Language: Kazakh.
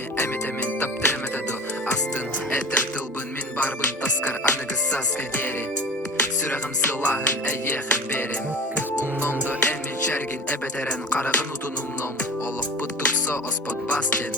эми эмитемин таптыреметеду астын этер тылбын мен барбын таскар аныгы саска дери сүрагым сылахын эйехин берем умномду эми чергин эбетерен карагын утунумном олоп буттуксо оспот бастен